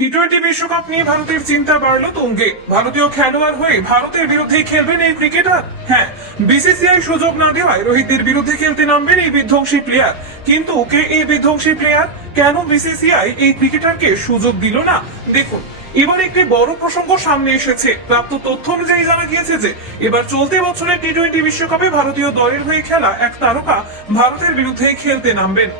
T twenty বিশ্বকাপ নিয়ে ভারতের চিন্তা বাড়লো তুঙ্গে। ভারতীয় খেলোয়াড় হয়ে ভারতের বিরুদ্ধে খেলবেন এই ক্রিকেটার। হ্যাঁ, বিসিসিআই সুযোগ না দেওয়ায় রোহিতের বিরুদ্ধে খেলতে নামবেন এই বিধ্বংসী প্লেয়ার। কিন্তু কে এই বিধ্বংসী প্লেয়ার? কেন বিসিসিআই এই ক্রিকেটারকে সুযোগ দিল না? দেখুন, এবার একটি বড় প্রসঙ্গ সামনে এসেছে। প্রাপ্ত তথ্য অনুযায়ী জানা গিয়েছে যে এবার চলতি বছরের টি-টোয়েন্টি বিশ্বকাপে ভারতীয় দলের হয়ে খেলা এক তারকা ভারতের বিরুদ্ধে খেলতে নামবেন।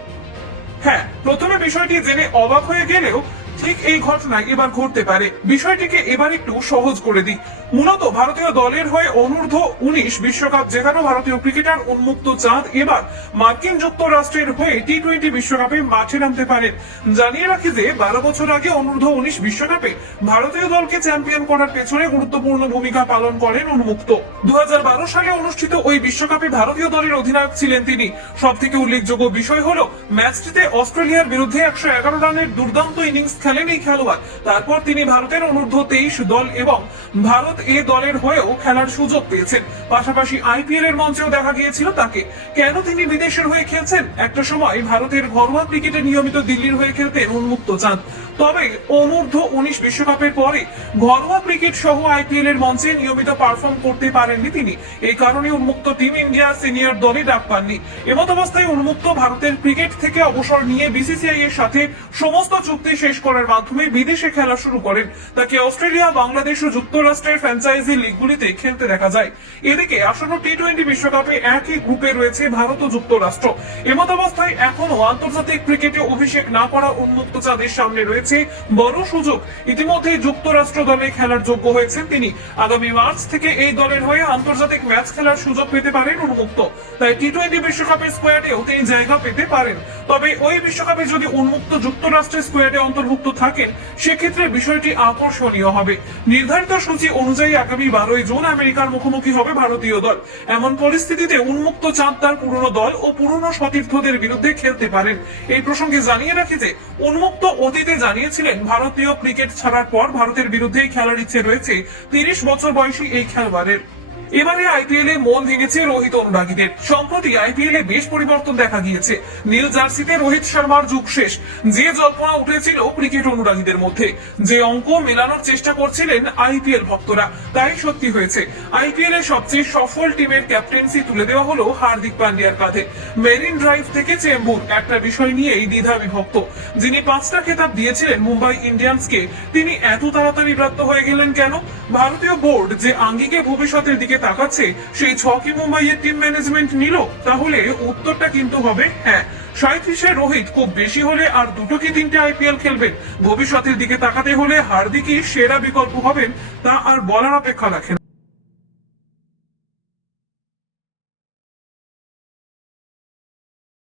হ্যাঁ, প্রথমে বিষয়টি জেনে অবাক হয়ে গেলেও ঠিক এই ঘটনা এবার ঘটতে পারে। বিষয়টিকে এবার একটু সহজ করে দিই। মূলত ভারতীয় দলের হয়ে অনূর্ধ্ব 19 বিশ্বকাপ জেতানো ভারতীয় ক্রিকেটার উন্মুক্ত চাঁদ এবার মার্কিন যুক্তরাষ্ট্রের হয়ে টি-টোয়েন্টি বিশ্বকাপে মাঠে নামতে পারেন। জানিয়ে রাখি যে 12 বছর আগে অনূর্ধ্ব 19 বিশ্বকাপে ভারতীয় দলকে চ্যাম্পিয়ন করার পেছনে গুরুত্বপূর্ণ ভূমিকা পালন করেন উন্মুক্ত। 2012 সালে অনুষ্ঠিত ওই বিশ্বকাপে ভারতীয় দলের অধিনায়ক ছিলেন তিনি। সব থেকে উল্লেখযোগ্য বিষয় হলো ম্যাচটিতে অস্ট্রেলিয়ার বিরুদ্ধে 111 রানের দুর্দান্ত ইনিংস খেলেন এই খেলোয়াড়। তারপর তিনি ভারতের অনূর্ধ্ব 23 দল এবং ভারত এ দলের হয়েও খেলার সুযোগ পেয়েছেন। পাশাপাশি আইপিএল এর মঞ্চেও দেখা গিয়েছিল তাকে। কেন তিনি বিদেশের হয়ে খেলছেন? একটা সময় ভারতের ঘরোয়া ক্রিকেটে নিয়মিত দিল্লির হয়ে খেলতেন উন্মুক্ত চাঁদ। তবে অনূর্ধ্ব 19 বিশ্বকাপের পরে ঘরোয়া ক্রিকেট সহ আইপিএল এর মঞ্চে নিয়মিত পারফর্ম করতে পারেননি তিনি। এই কারণে উন্মুক্ত টিম ইন্ডিয়া সিনিয়র দলে ডাক পাননি। এমত অবস্থায় উন্মুক্ত ভারতের ক্রিকেট থেকে অবসর নিয়ে বিসিসিআই এর সাথে সমস্ত চুক্তি শেষ করার মাধ্যমে বিদেশে খেলা শুরু করেন। তাকে অস্ট্রেলিয়া, বাংলাদেশ ও যুক্তরাষ্ট্রের ফ্র্যাঞ্চাইজি লিগগুলিতে খেলতে দেখা যায়। এদিকে আসন্ন টি-টোয়েন্টি বিশ্বকাপে একই গ্রুপে রয়েছে ভারত ও যুক্তরাষ্ট্র। এমত অবস্থায় এখনো আন্তর্জাতিক ক্রিকেটে অভিষেক না করা উন্মুক্ত চাঁদের সামনে রয়েছে বড় সুযোগ। ইতিমধ্যে যুক্তরাষ্ট্র দলে খেলার যোগ্য হয়েছেন তিনি। আগামী মার্চ থেকে এই দলের হয়ে আন্তর্জাতিক ম্যাচ খেলার সুযোগ পেতে পারেন উন্মুক্ত। তাই টি-টোয়েন্টি বিশ্বকাপের স্কোয়াডেও তিনি জায়গা পেতে পারেন। তবে ওই বিশ্বকাপে যদি উন্মুক্ত যুক্তরাষ্ট্রের স্কোয়াডে অন্তর্ভুক্ত থাকেন, সেক্ষেত্রে বিষয়টি আকর্ষণীয় হবে। নির্ধারিত সূচি অনুযায়ী আগামী 12 জুন আমেরিকার মুখোমুখি হবে ভারতীয় দল। এমন পরিস্থিতিতে উন্মুক্ত চাঁদ তার পুরনো দল ও পুরনো সতীর্থদের বিরুদ্ধে খেলতে পারেন। এই প্রসঙ্গে জানিয়ে রাখি যে উন্মুক্ত অতীতে জানিয়েছিলেন ভারতীয় ক্রিকেট ছাড়ার পর ভারতের বিরুদ্ধেই খেলার ইচ্ছে রয়েছে 30 বছর বয়সী এই খেলোয়াড়ের। এবারে আইপিএল এ মন ভেঙেছে রোহিত অনুরাগীদের। সম্প্রতি আইপিএল এ বেশ পরিবর্তন দেখা গিয়েছে। নীল জার্সিতে রোহিত শর্মার যুগ শেষ, যে জল্পনা উঠেছিল ক্রিকেট অনুরাগীদের মধ্যে, যে অঙ্ক মেলানোর চেষ্টা করছিলেন আইপিএল ভক্তরা, তাই সত্যি হয়েছে। আইপিএল এর সবচেয়ে সফল টিমের ক্যাপ্টেন্সি তুলে দেওয়া হলো হার্দিক পান্ডিয়ার কাঁধে। মেরিন ড্রাইভ থেকে চেম্বুর একটা বিষয় নিয়েই দ্বিধা বিভক্ত। যিনি 5টা খেতাব দিয়েছিলেন মুম্বাই ইন্ডিয়ান্সকে, তিনি এত তাড়াতাড়ি ব্যর্থ হয়ে গেলেন কেন? ভারতীয় বোর্ড যে আঙ্গিকে ভবিষ্যতের দিকে তাকাচ্ছে, সেই ছকি মুম্বাইয়ের টিম ম্যানেজমেন্ট নিল? তাহলে উত্তরটা কিন্তু হবে হ্যাঁ। 37 রোহিত খুব বেশি হলে আর 2 কি 3টে আইপিএল খেলবেন। ভবিষ্যতের দিকে তাকাতে হলে হার্দিকই সেরা বিকল্প হবেন, তা আর বলার অপেক্ষা রাখেন।